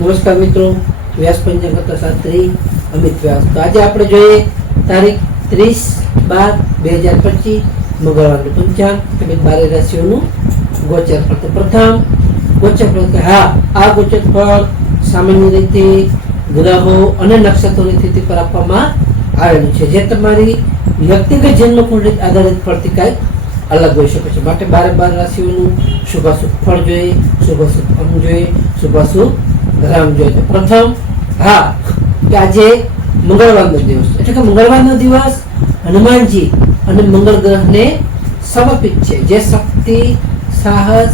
નમસ્કાર મિત્રો, વ્યાસ પંચાંગ શાસ્ત્રી અમિત વ્યાસ. તો આજે આપણે જોઈએ તારીખ 30/12/2025 મંગળવારનું પંચાંગ તેમજ 12 રાશિઓનું ગોચર ફળ. તો પ્રથમ ગોચર ફળ કે આ ગોચર ફળ સામાન્ય રીતે ગ્રહો અને નક્ષત્રોની સ્થિતિ પર આપવામાં આવેલું છે, જે તમારી વ્યક્તિગત જન્મ કુંડળી આધારિત ફળથી કાંઈક અલગ હોઈ શકે છે. માટે 12 રાશિઓનું શુભાશુભ ફળ જોઈએ, શુભાશુભ અંગ જોઈએ, શુભાશુભ રામ જોઈએ. તો પ્રથમ કે આજે મંગળવારનો દિવસ, એટલે કે મંગળવારનો દિવસ હનુમાનજી અને મંગળ ગ્રહને સમર્પિત છે, જે શક્તિ, સાહસ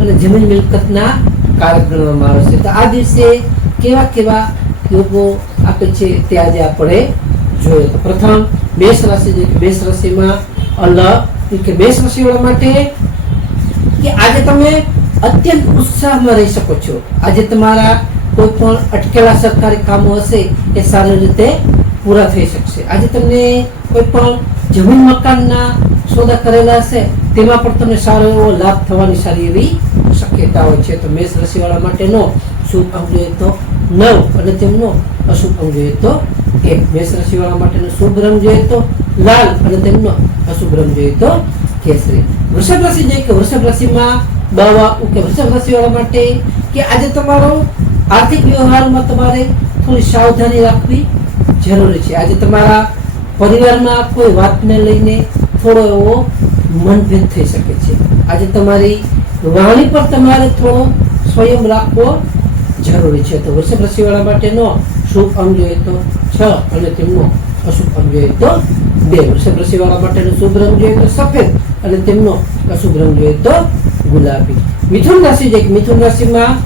અને જમીન મિલકતના કારક ગણવામાં આવે છે. તો આ દિવસે કેવા કેવા યોગો આપે છે તે આજે આપણે જોઈએ. તો પ્રથમ મેષ રાશિ છે, મેષ રાશિમાં મેષ રાશિવાળા માટે કે આજે તમે અત્યંત ઉત્સાહમાં રહી શકો છો. આજે તમારા કોઈ પણ અટકેલા સરકારી કામો હશે એ સારી રીતે પૂરા થઈ શકશે. આજે તમને કોઈ પણ જમીન મકાનના સોદા કરેલા હશે તેમાં પણ તમને સારો એવો લાભ થવાની સારી એવી શક્યતા હોય છે. તો મેષ રાશિવાળા માટેનો શુભ અંક જોઈએ તો 9 અને તેમનો અશુભ અંક જોઈએ તો 1. મેષ રાશિવાળા માટેનો શુભ રંગ જોઈએ તો લાલ અને તેમનો અશુભ રંગ જોઈએ તો કેસરી. વૃષભ રાશિ જોઈએ કે વૃષભ રાશિમાં વૃષભ રાશિવાળા માટે કે આજે તમારો આર્થિક વ્યવહારમાં તમારે થોડી સાવધાની રાખવી જરૂરી છે. આજે તમારા પરિવારમાં કોઈ વાતને લઈને થોડો એવો મનભેદ થઈ શકે છે. આજે તમારી વાણી પર તમારે થોડો સંયમ રાખવો જરૂરી છે. તો વૃષભ રાશિવાળા માટેનો શુભ અંક જોઈએ તો 6 અને તેમનો અશુભ અંક જોઈએ તો 2. વૃષભ રાશિવાળા માટેનો શુભ રંગ જોઈએ તો સફેદ અને તેમનો અશુભ રંગ જોઈએ તો ગુલાબી. મિથુન રાશિ છે, મિથુન રાશિમાં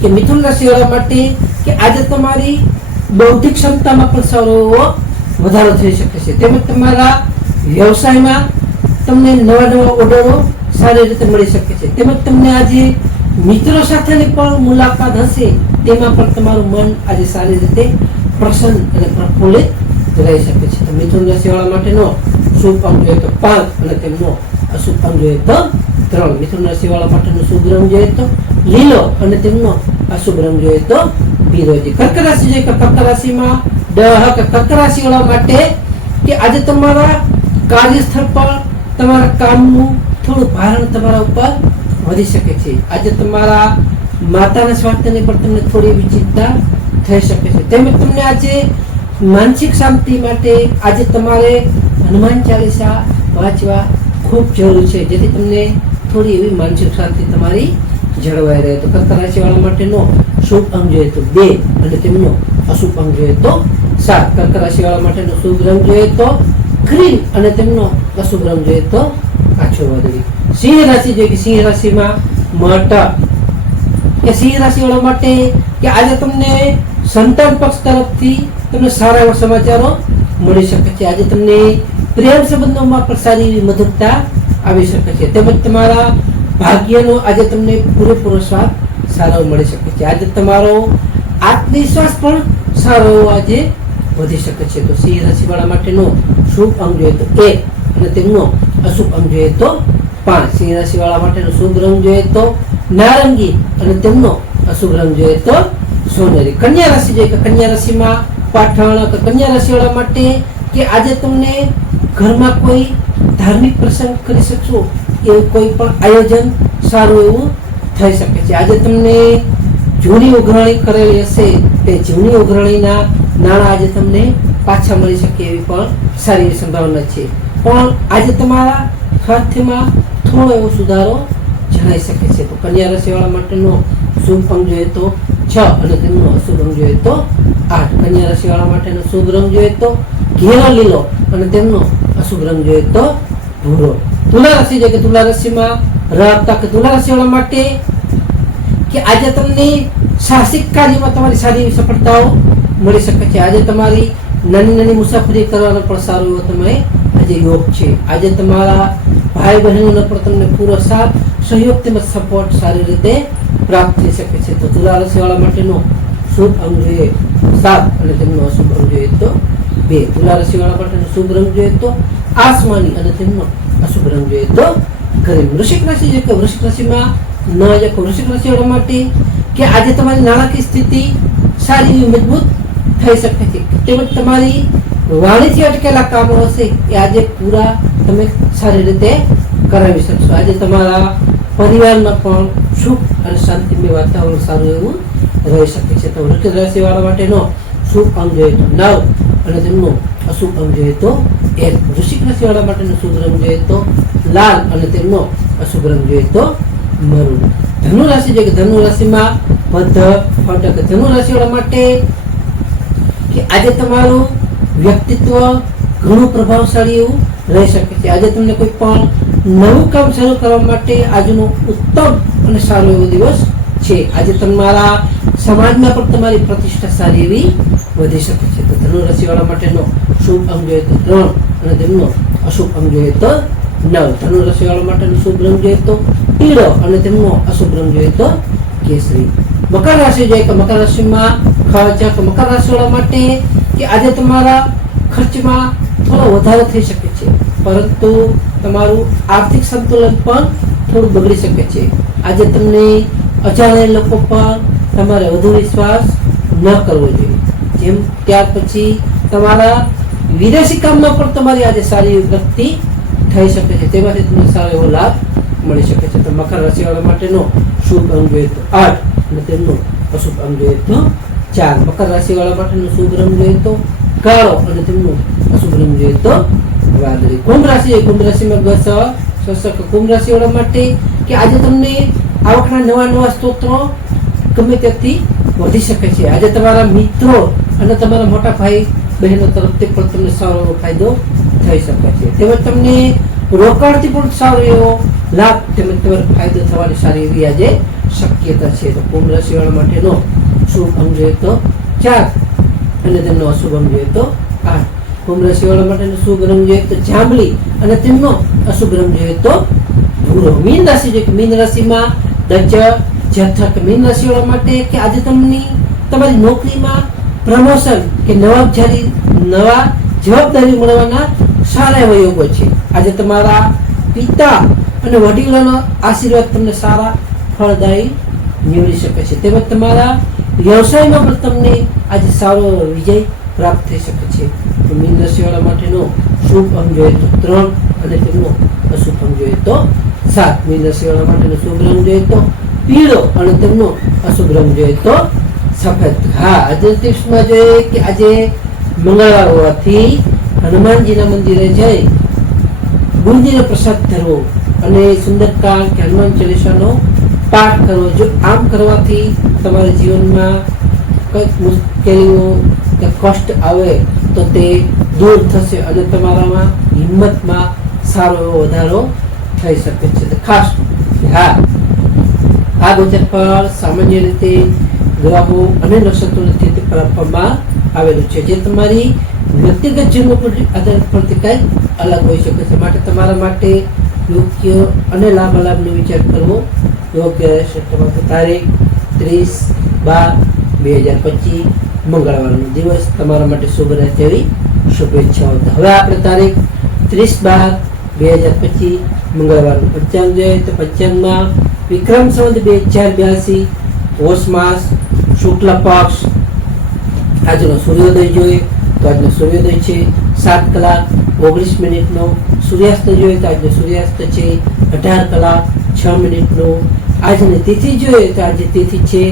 કે મિથુન રાશિવાળા માટે કે આજે તમારી બૌદ્ધિક ક્ષમતામાં પણ સારો એવો વધારો થઈ શકે છે. તેમજ તમારા વ્યવસાયમાં તમને નવા ઓર્ડરો સારી રીતે મળી શકે છે. તેમજ તમને આજે મિત્રો સાથેની પણ મુલાકાત હશે તેમાં પણ તમારું મન આજે સારી રીતે પ્રસન્ન અને પ્રફુલ્લિત રહી શકે છે. તો મિથુન રાશિવાળા માટેનો શુભ અંક જોઈએ તો 5 અને તેમનો અશુભ અંક જોઈએ તો 3. મિથુન રાશિવાળા માટેનો શુભ રંગ જોઈએ તો લીલો અને તેમનો અશુભ રંગ જોઈએ તો પીરોજી. કર્ક રાશિ જોઈએ કે કર્ક રાશિમાં કર્ક રાશિવાળા માટે કે આજે તમારા કાર્યસ્થળ પર તમારા કામનું થોડું ભારણ તમારા ઉપર વધી શકે છે. આજે તમારા માતાના સ્વાસ્થ્યની પણ તમને થોડી એવી ચિંતા થઈ શકે છે. તેમજ તમને આજે માનસિક શાંતિ માટે આજે તમારે હનુમાન ચાલીસા વાંચવા ખૂબ જરૂરી છે, જેથી તમને થોડી એવી માનસિક શાંતિ તમારી જળવાઈ રહે. તો કર્ક રાશિવાળા માટેનો શુભ અંક જોઈએ તો 2 અને તેમનો અશુભ અંક જોઈએ તો 7. કર્ક રાશિવાળા માટેનો શુભ રંગ જોઈએ તો ગ્રીન અને તેમનો અશુભ રંગ જોઈએ તો આછો વાદળી. સિંહ રાશિ જોઈએ કે સિંહ રાશિમાં સિંહ રાશિવાળા માટે કે આજે તમને સંતાન પક્ષ તરફથી તમને સારા એવા સમાચારો મળી શકે છે. આજે તમને પ્રેમ સંબંધોમાં પણ સારી એવી મધુરતા આવી શકે છે. તેમજ તમારા ભાગ્યનો આજે તમને પૂરેપૂરો સ્વાદ સારો મળી શકે છે. આજે તમારો આત્મવિશ્વાસ પણ સારો એવો આજે વધી શકે છે. તો સિંહ રાશિવાળા માટેનો શુભ અંક જોઈએ તો 1 અને તેમનો અશુભ અંક જોઈએ તો 5. સિંહ રાશિવાળા માટેનો શુભ રંગ જોઈએ તો નારંગી અને તેમનો અશુભ રંગ જોઈએ તો સોનેરી. કન્યા રાશિ જોઈએ કે કન્યા રાશિમાં કન્યા રાશિવાળા માટે કે આજે તમને ઘરમાં કોઈ ધાર્મિક પ્રસંગ કરી શકશો એવું કોઈ પણ આયોજન સારું એવું થઈ શકે છે. આજે તમને જૂની ઉઘરાણી કરેલી હશે તે જૂની ઉઘરાણીના નાણાં આજે તમને પાછા મળી શકે એવી પણ સારી એવી સંભાવના છે. પણ આજે તમારા સ્વાસ્થ્યમાં થોડો એવો સુધારો જણાઈ શકે છે. તો કન્યા રાશિવાળા માટેનો શુભ અંક જોઈએ તો 6 અને તેમનો અશુભ અંક જોઈએ તો 8. કન્યા રાશિવાળા માટેનો શુભ રંગ જોઈએ તો ઘેરો લીલો અને તેમનો અશુભ રંગ જોઈએ તો ભૂરો. તુલા રાશિ છે કે તુલા રાશિમાં તુલા રાશિવાળા માટે કે આજે તમને સાહસિક કાર્યમાં તમારી સારી એવી સફળતાઓ મળી શકે છે. આજે તમારી નાની મુસાફરી કરવાનો પણ સારો એવો તમે આજે યોગ છે. આજે તમારા ભાઈ બહેનોનો પણ તમને પૂરો સાથ સહયોગ તેમજ સપોર્ટ સારી રીતે પ્રાપ્ત થઈ શકે છે. તો તુલા રાશિવાળા માટેનો શુભ અંક જોઈએ 7 અને તેમનો અશુભ અંક જોઈએ તો 2. તુલા રાશિવાળા માટેનો શુભ રંગ જોઈએ તો આસમાની અને તેમનો અશુભ રંગ જોઈએ તો ગરીબ. વૃશ્ચિક રાશિ છે કે વૃશ્ચિક રાશિમાં વૃશ્ચિક રાશિવાળા માટે કે આજે તમારી નાણાકીય સ્થિતિ સારી એવી મજબૂત થઈ શકે છે. તેમજ તમારી વાણીથી અટકેલા કામો હશે એ આજે પૂરા તમે સારી રીતે કરાવી શકશો. આજે તમારા પરિવારમાં પણ સુખ અને શાંતિમય વાતાવરણ સારું એવું રહી શકે છે. તો વૃશ્ચિક રાશિ વાળા માટેનો શુભ અંગ જોઈએ તો 9 અને તેમનો અશુભ અંગ જોઈએ તો 1. વૃશ્ચિક રાશિ વાળા માટેનો શુભ રંગ જોઈએ તો લાલ અને તેમનો અશુભ રંગ જોઈએ તો મરૂન. ધનુ રાશિ જોઈએ કે ધનુ રાશિમાં મધ્ય ફટક. ધનુ રાશિ વાળા માટે કે આજે તમારું વ્યક્તિત્વ ઘણું પ્રભાવશાળી એવું રહી શકે છે. આજે તમને કોઈ પણ નવું કામ શરૂ કરવા માટે આજનો ઉત્તમ અને સારો એવો દિવસ છે. આજે તમારા સમાજમાં પણ તમારી પ્રતિષ્ઠા સારી એવી વધી શકે છે. તો ધનુ રાશિ વાળા માટેનો શુભ અંગ જોઈએ તો 3 અને તેમનો અશુભ અંગ જોઈએ તો 9. ધનુ રાશિ વાળા માટેનો શુભ રંગ જોઈએ તો પીળો અને તેમનો અશુભ રંગ જોઈએ તો કેસરી. મકર રાશિ જોઈએ તો મકર રાશિમાં ખર્ચ. મકર રાશિ વાળા માટે કે આજે તમારા ખર્ચમાં થોડો વધારો થઈ શકે છે, પરંતુ તમારું આર્થિક સંતુલન પણ થોડું બગડી શકે છે. આજે તમને અજાણ્યા લોકો પર તમારે વધુ વિશ્વાસ ન કરવો જોઈએ. જેમ ત્યાર પછી તમારા વિદેશી કામમાં પણ તમારી આજે સારી પ્રગતિ થઈ શકે છે. તેમાંથી તમને સારો એવો લાભ મળી શકે છે. તો મકર રાશિ વાળા માટેનો શુભ અંગ જોઈએ તો 8 અને તેમનો અશુભ અંગ જોઈએ તો 4. મકર રાશિ વાળા માટેનો શુભ રંગ જોઈએ તો કાળો અને તેમનો અશુભ રંગ જોઈએ તો વાદળી. કુંભ રાશિ. કુંભ રાશિમાં શોષક. કુંભ રાશિ વાળા માટે કે આજે તમને આવકના નવા સ્ત્રોતો ગમે ત્યાંથી વધી શકે છે. આજે તમારા મિત્રો અને તમારા મોટા ભાઈ બહેનો તરફથી પણ તમને સારો એવો ફાયદો થઈ શકે છે. તેમજ તમને રોકાણથી પણ સારો એવો લાભ તેમજ તમારો ફાયદો થવાની સારી એવી આજે શક્યતા છે. તો કુંભ રાશિ વાળા માટેનો શુભ અંગ જોઈએ તો 4 અને તેમનો અશુભ અંગ જોઈએ તો 8. કુંભ રાશિ વાળા માટેનો શુભ રંગ જોઈએ તો જાંબલી અને તેમનો અશુભ રંગ જોઈએ તો ભૂરો. મીન રાશિ જોઈએ મીન રાશિમાં જથક. મીન રાશિ વાળા માટે કે આજે તમારી નોકરીમાં પ્રમોશન કે નવા જવાબદારી મળવાના સારા એવા યોગો છે. આજે તમારા પિતા અને વડીલોનો આશીર્વાદ તમને સારા ફળદાયી નીવડી શકે છે. તેમજ તમારા વ્યવસાયમાં પણ તમને આજે સારો વિજય પ્રાપ્ત થઈ શકે છે. તો મીન રાશિ વાળા માટેનો શુભ અંગ જોઈએ તો 3 અને તેમનો અશુભ અંગ જોઈએ તો 7. મીન રાશિ વાળા માટેનો શુભ રંગ જોઈએ તો પીળો અને તેમનો અશુભ રંગ જોઈએ તો સફેદ. આજે ટિપ્સમાં જોઈએ કે આજે મંગળવાર હોવાથી હનુમાનજીના મંદિરે જઈ બુંદીનો પ્રસાદ ધરવો અને સુંદરકાંડ કે હનુમાન ચાલીસાનો પાઠ કરવો. જો આમ કરવાથી તમારા જીવનમાં કંઈક મુશ્કેલીઓ કે કષ્ટ આવે તો તે દૂર થશે અને તમારામાં હિંમતમાં સારો એવો વધારો થઈ શકે છે. તો ખાસ આ ગોચર પર સામાન્ય રીતે ગ્રહો અને નક્ષત્રોની સ્થિતિ પર આપવામાં આવેલું છે, જે તમારી વ્યક્તિગત જીવન પર આધાર પરથી કંઈક અલગ હોઈ શકે છે. માટે તમારા માટે યોગ્ય અને લાભાલાભનો વિચાર કરવો યોગ્ય રહેશે. તારીખ 30/12/2025 મંગળવારનો દિવસ તમારા માટે શુભ રહે તેવી શુભેચ્છાઓ. હવે આપણે તારીખ 30/12/2025 મંગળવારનું પંચાંગ જોઈએ તો પંચાંગમાં વિક્રમ સંવત 2082 પોષ માસ શુક્લ પક્ષ. આજનો સૂર્યોદય જોઈએ તો આજનો સૂર્યોદય છે 7:19 સૂર્યાસ્ત જોઈએ તો આજનો સૂર્યાસ્ત છે 18:06. આજની તિથિ જોઈએ તો આજે તિથિ છે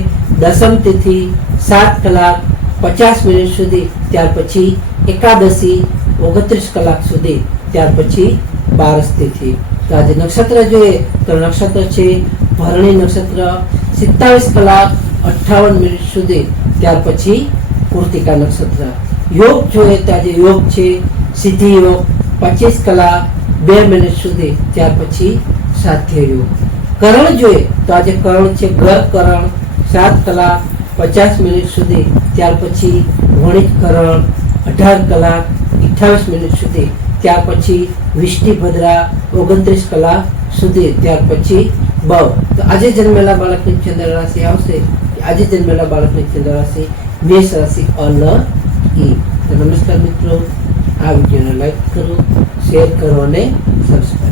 દસમ તિથિ 7:50 સુધી. ત્યાર પછી એકાદશી 29 કલાક સુધી. ત્યાર પછી બારસ તિથિ. તો આજે નક્ષત્ર જોઈએ તો નક્ષત્ર છે ભરણી નક્ષત્ર 27:58 સુધી. ત્યાર પછી કૃતિકા નક્ષત્ર. યોગ જોઈએ તો આજે યોગ છે સિદ્ધિ યોગ 25:02 સુધી. ત્યાર પછી સાધ્ય યોગ. કરણ જોઈએ તો આજે કરણ છે ગર કરણ 7:50 સુધી. ત્યાર પછી વણિક કરણ 18:28 સુધી. ત્યાર પછી વિષ્ટિભદ્રા 29 કલાક સુધી. ત્યાર પછી બવ. તો આજે જન્મેલા બાળકની ચંદ્ર રાશિ આવશે. આજે જન્મેલા બાળકની ચંદ્ર રાશિ મેષ રાશિ અલ ઈ. તો નમસ્કાર મિત્રો, આ વિડીયોને લાઈક કરો, શેર કરો અને સબસ્ક્રાઈબ.